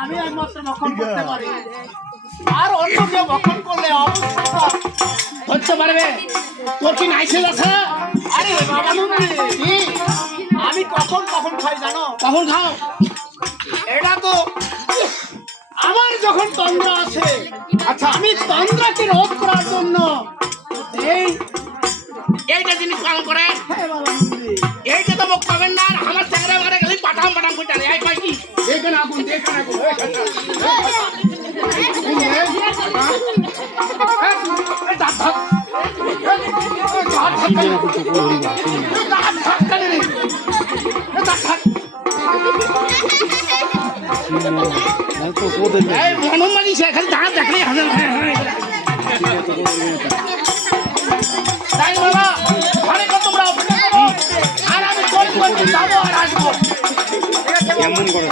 ভক্ষণ করতে পারে। আর অন্য কেউ ভক্ষণ করলে অবস্থাটা ধরতে পারবে? তোর কি নাইসেল আছে? আরে কি? আমি কখন কখন খাই জানো? কখন খাও? এটা তো আমার যখন তন্দ্র আছে আচ্ছা আমি তন্দ্রাকে রোধ করার জন্য এই এইটা জিনিস পালন করে হ্যাঁ এইটা তো মুখ পাবেন না আর আমার চেহারা মারে গেলে পাঠাম পাঠাম করে এই কয় কি? দেখে না আগুন না আগুন। হ্যাঁ? হ্যাঁ, হ্যাঁ, কেমন করে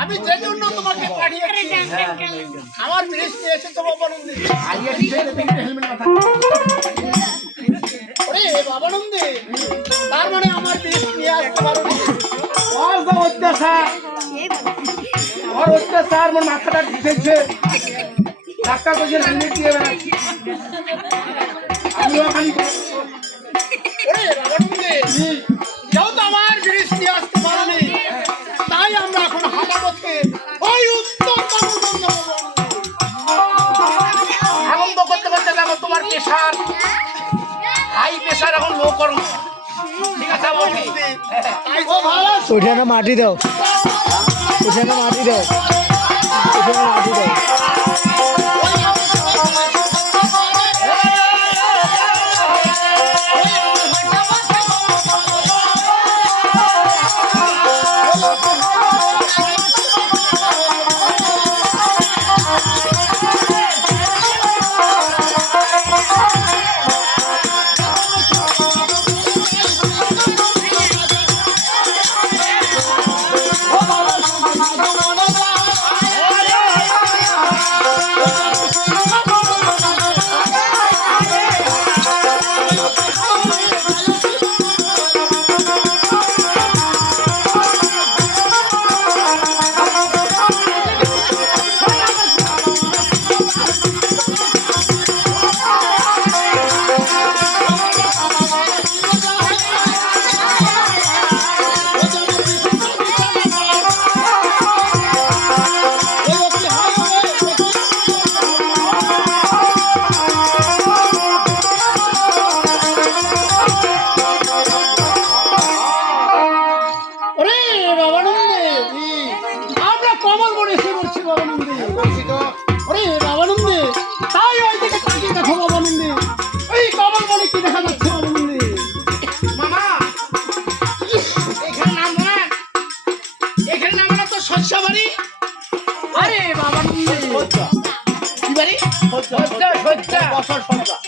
আমি যে জন্য তোমাকে আমার বৃষ্টি এসেছে বাবানন্দী। ওরে বাবানন্দী তার মানে আমার নিয়ে আসতে পারো অত্যাচার, ওর অত্যাচার, মাথাটা ঢুকেছে। ডাক্তার কইছে হেলমেট দিয়ে। আমিও খালি প্রেশার হাই প্রেশার এখন লো করুন ঠিক আছে বলছি ও ভালো ওইখানে মাটি দাও। ওইখানে মাটি দাও। ওইখানে মাটি দাও।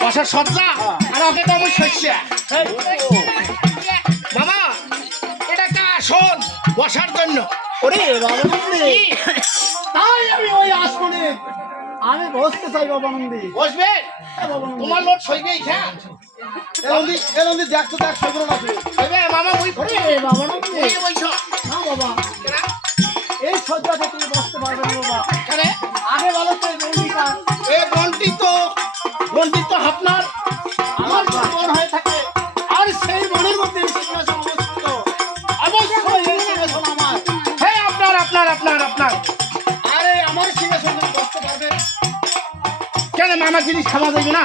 বসার সজ্জা আর ওকে তো আমি শস্য মামা এটা একটা আসন বসার জন্য। ওরে বাবানন্দে তাই আমি ওই আসনে। আমি বসতে চাই বাবানন্দে বসবে? হ্যাঁ, বাবানন্দে। তোমার লোট সইবে ইচ্ছা সইবে মামা ওই ওরে বাবানন্দে ওই বলছো। না বাবা। কেনা? এই সজ্জাতে তুমি বসতে পারবে না বাবা। কেনে? আগে বলো তো এই বন্দিকা এ বন্টি তো বন্টি তো আপনার। আমার মন হয়ে থাকে। আর সেই মনের মধ্যে এই সিংহাসন অবস্থিত। অবশ্যই এই সিংহাসন আমার। হ্যাঁ আপনার আপনার আপনার আপনার। আরে আমার সিংহাসন বসতে পারবে। কেন মামা জিনিস খাওয়া যাবে না?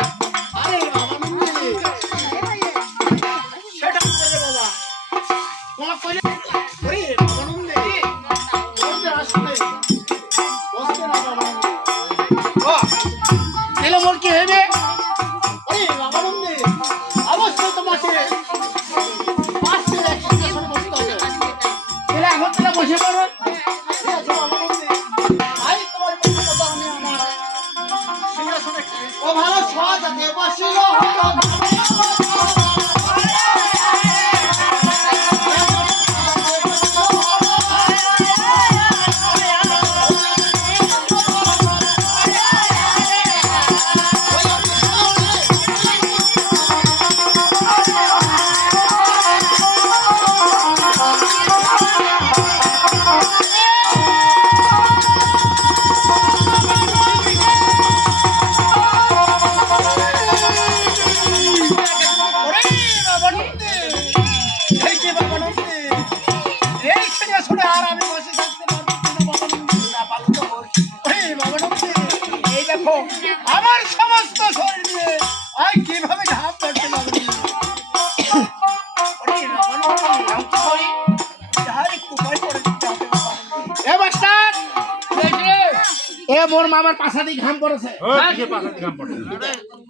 মোর মামার পাশা দিয়ে ঘাম পড়েছে।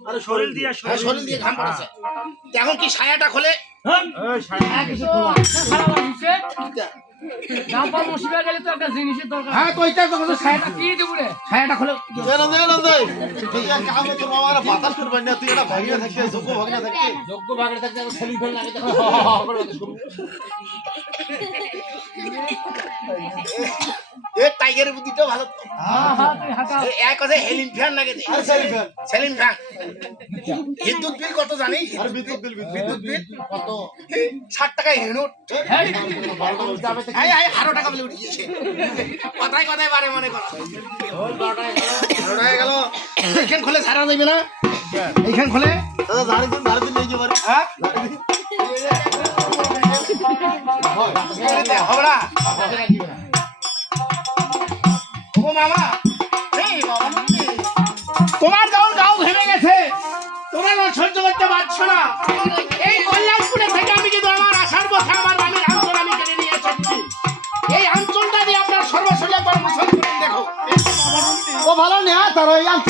আরে শরীর দিয়া হ্যাঁ, শরীর দিয়ে ঘাম পড়েছে। এখন কি ছায়াটা খোলে? হ্যাঁ হ্যাঁ এখন। এ টাইগারের বুদ্ধিটা ভালো এক কথা হেলিং ফ্যান লাগে যে। সেলিং ফ্যান বিদ্যুৎ বিল কত জানিস বিদ্যুৎ বিল বিদ্যুৎ বিল কত ষাট টাকায় হেনুট আই আই আরও টাকা বলে উঠিয়েছে কথায় কথায় বারে মনে করো হয়ে গেল এইখান খোলে সারা যাবে না এইখান খোলে হ্যাঁ হবে না ও মামা। তোমার যখন গাও ঘেমে গেছে। তোমরা সহ্য করতে পারছ না। এই কল্যাণপুরে থেকে আমি কিন্তু আমার আসার পথে আমার বাড়ির আঞ্চল আমি কেড়ে নিয়ে এসেছি। এই আঞ্চলটা দিয়ে আপনার সর্বশৈলে কর্মসল করে দেখো ও ভালো নেয়া, তার ওই আম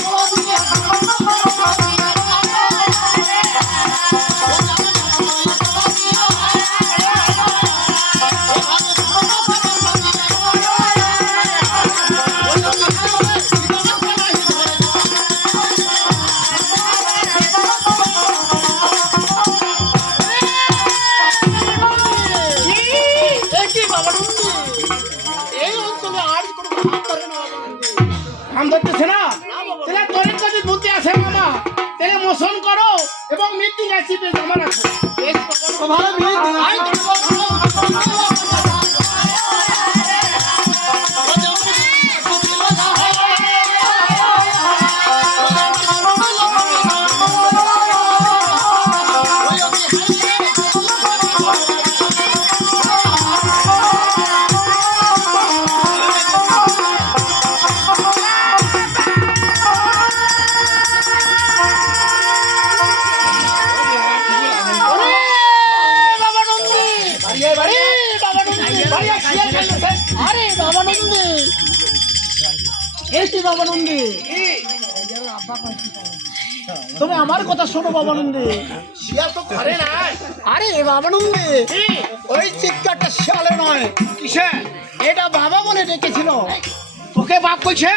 ও এই বাবা নন্দী তুমি আমার কথা শোনো বাবা নন্দী শিয়া তো ঘরে নাই আরে বাবা নন্দী? ওই চিৎকারটা শিয়ালে নয়। কিসে এটা বাবা বলে ডেকেছিল। তোকে বাপ কইছে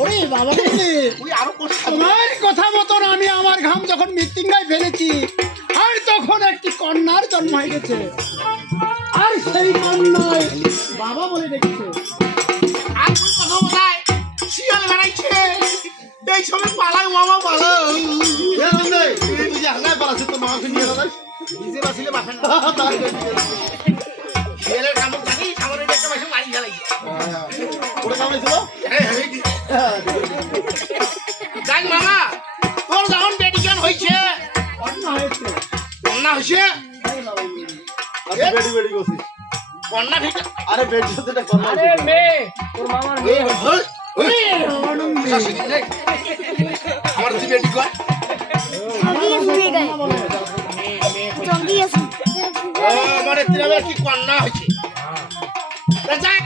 ওরে বাবা নন্দী তুই আরও তোমার কথা মতন আমি আমার ঘাম যখন মৃত্যুঞ্জয় ফেলেছি আর তখন একটি কন্যার জন্ম হয়ে গেছে। আর সেই কন্যায় বাবা বলে ডেকেছে। মামা পালাই তুই যে পালাছিস তোর মামাকে নিয়ে যাবে নিজে বাঁচিলে বাপের না কামড় জানি সামনে একটা মাসে মারি ফেলাইছে ওটা কামাইছিল যাই মামা তোর যখন মেডিকেল হয়েছে কন্যা হয়েছে কন্যা হয়েছে বেডি বেডি করছিস কন্যা ঠিক আরে বেডি সাথে এটা আরে মেয়ে তোর মামার মেয়ে আমার তুই বেটি কর? আমার তিনাবের কি কন্যা হয়েছে? যাক,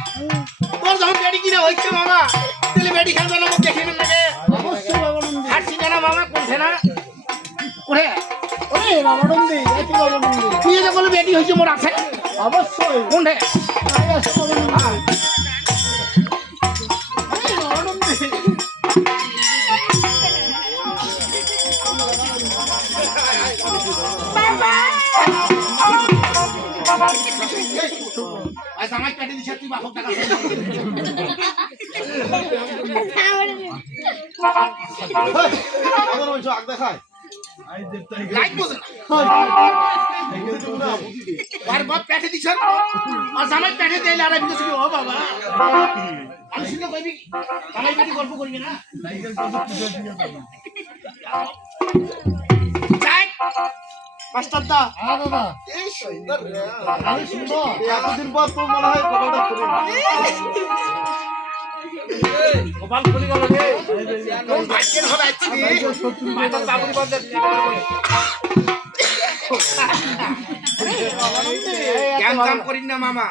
তোর যখন বেটি কিনা হয়েছে মামা তাহলে বেটি খেলবে না মুখ দেখিবেন না রে অবশ্যই বাবা নন্দী হাঁটছি না মামা কোনছে না কোনে? ওরে বাবা নন্দী একই বাবা নন্দী তুই যে বলে বেটি হয়েছে মোর আছে অবশ্যই। কোনছে আমার কেটে দিছে তুই আর বাপ পেটে দিছ আর জামাই পেটে দিলে আর বিদেশি ও বাবা আমি শুনে কইবি জামাই গল্প করবি না যাই হ্যাঁ দাদা এই সুন্দর রে। আমি সুন্দর এতদিন পর তো মনে হয় কপালটা খুলে কপাল খুলে গেল রে। কোন ভাগ্যের হবে আজকে। মাতার বাবুর বন্ধে জ্ঞান কাম করিন না মামা।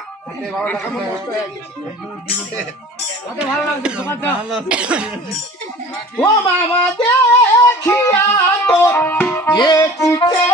কামড় নষ্ট হয়ে গেছে। ও বাবা দেখিয়া তো এ চিতে